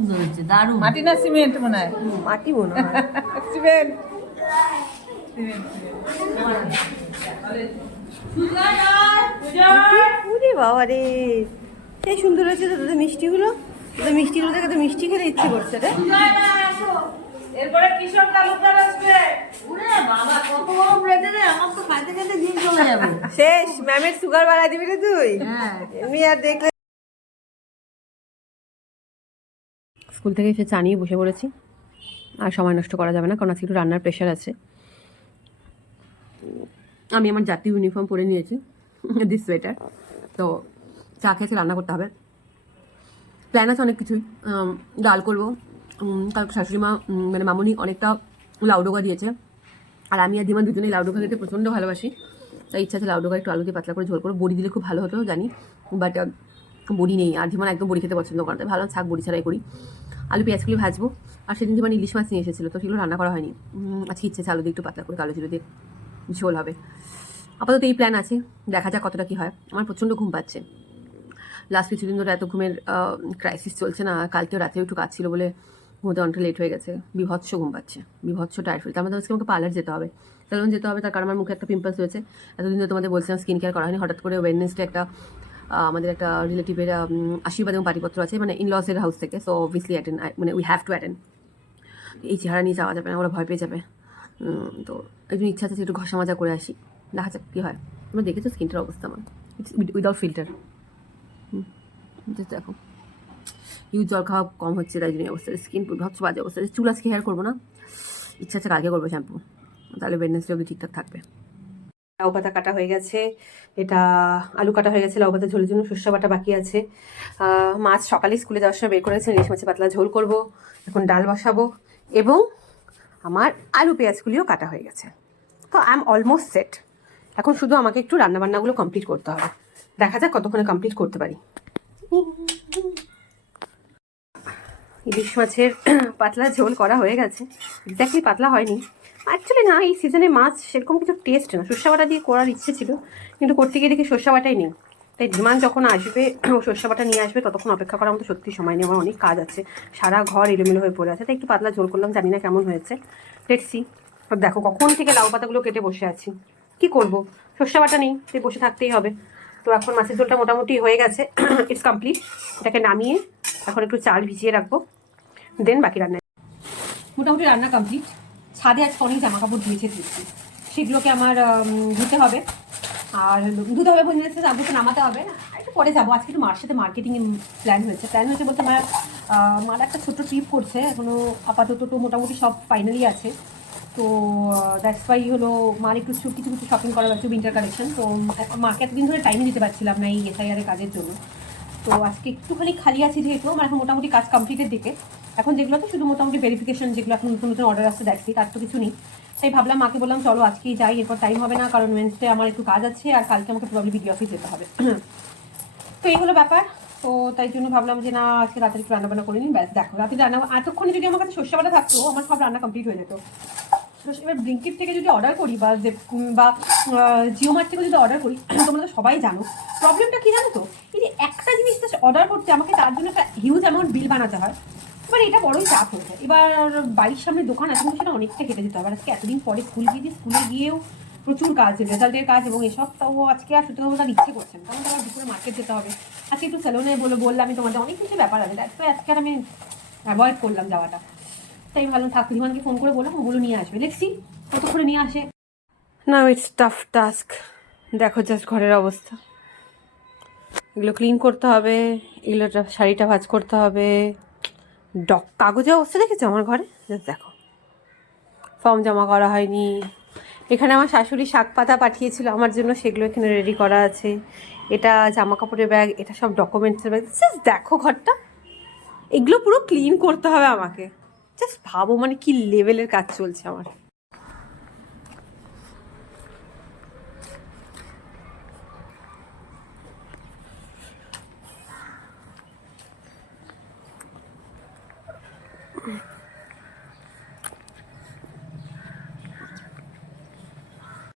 সুন্দর হচ্ছে, দারুণ। মাটি না সিমেন্ট মনে হয়? মাটি মনে হয়। সিমেন্ট। ওরে বাবা রে, সেই সুন্দর হয়েছে তো তোদের মিষ্টিগুলো। তোদের মিষ্টিগুলো দেখে তো মিষ্টি খেতে ইচ্ছে করছে রে। এরপরে কিশোর তালুকদার আসবে। ওরে বাবা, কত বড় প্লেটে রে, আমার তো খাইতে খাইতে দিন চলে যাবে। শেষ, ম্যামের সুগার বাড়াই দিবি রে তুই। হ্যাঁ। এমনি আর দেখলে। স্কুল থেকে এসে চা নিয়ে বসে পড়েছি, আর সময় নষ্ট করা যাবে না, কারণ আজকে একটু রান্নার প্রেশার আছে। আমি আমার জাতীয় ইউনিফর্ম পরে নিয়েছি, দিস সোয়েটার। তো চা খেয়েছে, রান্না করতে হবে। প্ল্যান আছে অনেক কিছুই। ডাল করবো, কালকে শাশুড়ি মা মানে মামুনি অনেকটা লাউডোগা দিয়েছে, আর আমি আর দিমা দুজনেই লাউডোগা খেতে প্রচণ্ড ভালোবাসি। তাই ইচ্ছা আছে লাউডোগা একটু আলু দিয়ে পাতলা করে ঝোল করবো। বড়ি দিলে খুব ভালো হতো জানি, বাট বড়ি নেই, আর ধীমান একদম বড়ি খেতে পছন্দ করে, তাই ভালো শাক বড়ি ছাড়াই করি। আলু পেঁয়াজগুলি ভাজবো। আর সেদিন ধীমান ইলিশ মাছ নিয়ে এসেছিলো, তো সেগুলো রান্না করা হয়নি। আজকে ইচ্ছে আছে আলু দিয়ে একটু পাতলা করে কালো জিরে দিয়ে ঝোল হবে। আপাতত এই প্ল্যান আছে, দেখা যাক কতটা কী হয়। আমার প্রচণ্ড ঘুম পাচ্ছে, লাস্ট কিছুদিন ধরে এত ঘুমের ক্রাইসিস চলছে না। কালকেও রাতেও একটু কাজ ছিল বলে ঘুমোতে অনেকটা লেট হয়ে গেছে। বিভৎস ঘুম পাচ্ছে, বিভৎস টায়ার্ড ফিল। তার মধ্যে আজকে আমাকে পার্লার যেতে হবে, সেলুন যেতে হবে, তার কারণ আমার মুখে একটা পিম্পলস হয়েছে। এতদিন ধরে তোমাদের বলছিলাম স্কিন কেয়ার করা হয়নি। হঠাৎ করে ওয়েডনেসডে একটা আমাদের একটা রিলেটিভের আশীর্বাদ এবং পাটিপত্র আছে, মানে ইনলসের হাউস থেকে। সো অবভিয়াসলি অ্যাটেন্ড, মানে উই হ্যাভ টু অ্যাটেন্ড। এই চেহারা নিয়ে যাওয়া যাবে না, ওরা ভয় পেয়ে যাবে। তো এই জন্য ইচ্ছা আছে একটু ঘষা মাজা করে আসি, দেখা যাক কী হয়। তোমরা দেখেছো স্কিনটার অবস্থা আমার, ইটস উইদাউট ফিল্টার। দেখো ইউজ জল খাওয়া কম হচ্ছে, তাই জন্য অবস্থা। স্কিন বিভৎস বাজে অবস্থা। চুল আজকে হেয়ার করবো না, ইচ্ছা আছে কালকে করবো শ্যাম্পু, তাহলে ওয়েডনেসডে অবধি ঠিকঠাক থাকবে। লাউ পাতা কাটা হয়ে গেছে, এটা আলু কাটা হয়ে গেছে, লাউ পাতা ঝোলের জন্য সর্ষে বাটা বাকি আছে। মাছ সকালে স্কুলে যাওয়ার সময় বের করেছে, ইলিশ মাছের পাতলা ঝোল করব। এখন ডাল বসাবো, এবং আমার আলু পেঁয়াজগুলিও কাটা হয়ে গেছে। তো আই এম অলমোস্ট সেট। এখন শুধু আমাকে একটু রান্নাবান্নাগুলো কমপ্লিট করতে হবে, দেখা যাক কতক্ষণে কমপ্লিট করতে পারি। ইলিশ মাছের পাতলা ঝোল করা হয়ে গেছে, এক্স্যাক্টলি পাতলা হয়নি অ্যাকচুয়ালি। না, এই সিজনে মাছ সেরকম কিছু টেস্ট না। সর্ষে বাটা দিয়ে করার ইচ্ছে ছিল, কিন্তু করতে গিয়ে দেখি সর্ষে বাটাই নেই। তাই ধীমান যখন আসবে ও সর্ষে বাটা নিয়ে আসবে, ততক্ষণ অপেক্ষা করার মতো সত্যি সময় নেই। আমার অনেক কাজ আছে, সারা ঘর এলোমেলো হয়ে পড়ে আছে। তাই একটু পাতলা ঝোল করলাম, জানি না কেমন হয়েছে, লেটস সি। দেখো কখন থেকে লাউ পাতাগুলো কেটে বসে আছি, কি করব, সর্ষে বাটা নেই, তাই বসে থাকতেই হবে। তো এখন মাছের ঝোলটা মোটামুটি হয়ে গেছে, ইটস কমপ্লিট। এটাকে নামিয়ে এখন একটু চাল ভিজিয়ে রাখবো, দেন বাকি রান্না। মোটামুটি রান্না কমপ্লিট। ছাদে আজকে অনেক জামা কাপড় ধুয়েছে দিচ্ছি, সেগুলোকে আমার ধুতে হবে। আর ধুতে হবে বলে আব্বুকে নামাতে হবে, একটু পরে যাবো। আজকে একটু মার সাথে মার্কেটিংয়ে প্ল্যান হয়েছে বলতে মার একটা ছোট্ট ট্রিপ করছে। এখনও আপাতত তো মোটামুটি সব ফাইনালি আছে। তো দ্যাটস ওয়াই হলো মার একটু কিছু কিছু শপিং করা হচ্ছে, উইন্টার কালেকশন। তো মাকে এতদিন ধরে টাইম দিতে পারছিলাম না এই এসআইআরের কাজের জন্য। তো আজকে একটুখানি খালি আছে, যেহেতু আমার এখন মোটামুটি কাজ কমপ্লিটের দিকে। এখন যেগুলো তো শুধু মোটামুটি ভেরিফিকেশন, যেগুলো এখন নতুন নতুন অর্ডার আসতে দেখছি, কাজ তো কিছু নেই। তাই ভাবলাম, মাকে বললাম চলো আজকেই যাই, এরপর টাইম হবে না, কারণ ওয়েডনেসডে আমার একটু কাজ আছে, আর কালকে আমাকে প্রবলি বিডি অফিস যেতে হবে। তো এই হলো ব্যাপার। তো তাই জন্য ভাবলাম যে না, আজকে রাতে একটু রান্নাবান্না করে নিন, ব্যাস। দেখো রাতে রান্না এতক্ষণে যদি আমার কাছে সর্ষে বাটা থাকতো, আমার সব রান্না কমপ্লিট হয়ে যেত। এবার ব্লিঙ্কিট থেকে যদি অর্ডার করি বা জিও মার্ট থেকে যদি অর্ডার করি, তোমরা তো সবাই জানো প্রবলেমটা কী জানো তো, এই যে একটা জিনিস অর্ডার করতে আমাকে তার জন্য একটা হিউজ অ্যামাউন্ট বিল বানাতে হয়। এবার এটা বড়ই চাপ হয়েছে। এবার বাড়ির সামনে দোকান আছে, কিন্তু সেটা অনেকটা কেটে যেতে হবে। আজকে এতদিন পরে স্কুলে গিয়েও প্রচুর কাজ, রেজাল্টের কাজ এবং এসব। তাও আজকে আর সত্যি কথা তার ইচ্ছে করছে না, কারণ আমার দুপুরে মার্কেট যেতে হবে। আজকে একটু সেলুনে বললাম আমি তোমাদের অনেক কিছু ব্যাপার আছে, তাই আজকে আর আমি অ্যাভয়েড করলাম যাওয়াটা। তাই ভালো থাকতো, ধীমানকে ফোন করে বললাম ওগুলো নিয়ে আসবে, দেখছি কতক্ষণে নিয়ে আসে। না, ইটস টাফ টাস্ক। দেখো জাস্ট ঘরের অবস্থা, এগুলো ক্লিন করতে হবে, এগুলো শাড়িটা ভাঁজ করতে হবে। কাগজের অবস্থা দেখেছো আমার ঘরে, জাস্ট দেখো। ফর্ম জমা করা হয়নি। এখানে আমার শাশুড়ি শাক পাতা পাঠিয়েছিল আমার জন্য, সেগুলো এখানে রেডি করা আছে। এটা জামা কাপড়ের ব্যাগ, এটা সব ডকুমেন্টসের ব্যাগ। জাস্ট দেখো ঘরটা, এগুলো পুরো ক্লিন করতে হবে আমাকে। জাস্ট ভাবো মানে কি লেভেলের কাজ চলছে আমার।